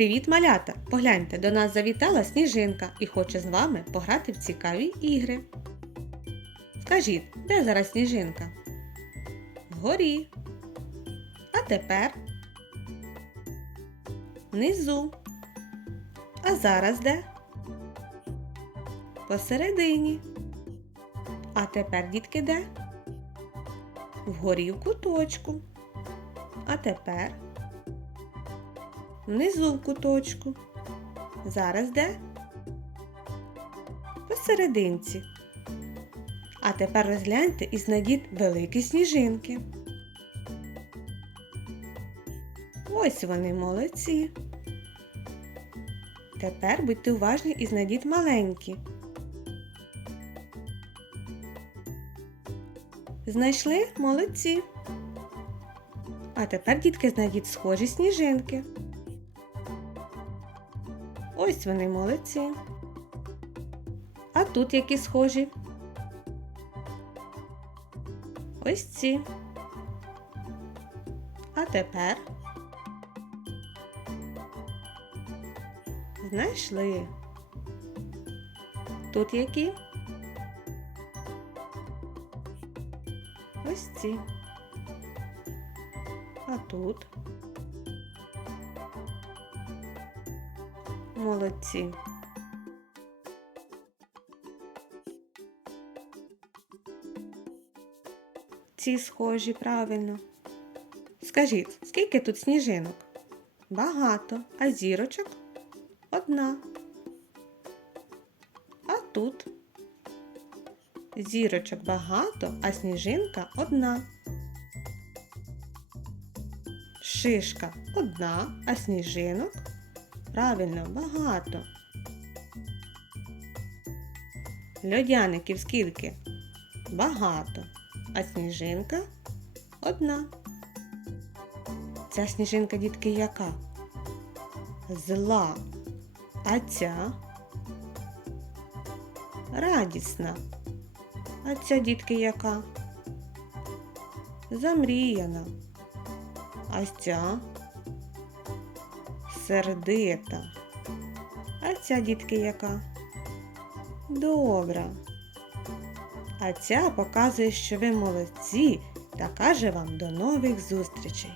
Привіт, малята! Погляньте, до нас завітала сніжинка і хоче з вами пограти в цікаві ігри. Скажіть, де зараз сніжинка? Вгорі. А тепер внизу. А зараз де? Посередині. А тепер, дітки, де? Вгорі в куточку. А тепер внизу в куточку. Зараз де? Посерединці. А тепер розгляньте і знайдіть великі сніжинки. Ось вони молодці. Тепер будьте уважні і знайдіть маленькі. Знайшли молодці. А тепер, дітки, знайдіть схожі сніжинки. Ось вони молодці. А тут які схожі? Ось ці. А тепер знайшли. Тут які? Ось ці. А тут. Молодці. Ці схожі правильно. Скажіть, скільки тут сніжинок? Багато, а зірочок одна. А тут зірочок багато, а сніжинка одна. Шишка одна, а сніжинок правильно багато. Льодяників скільки? Багато, а сніжинка одна. Ця сніжинка, дітки, яка? Зла, а ця радісна. А ця дітки яка? Замріяна. А ця сердита. А ця дітки яка? Добра. А ця показує, що ви молодці та каже вам до нових зустрічей.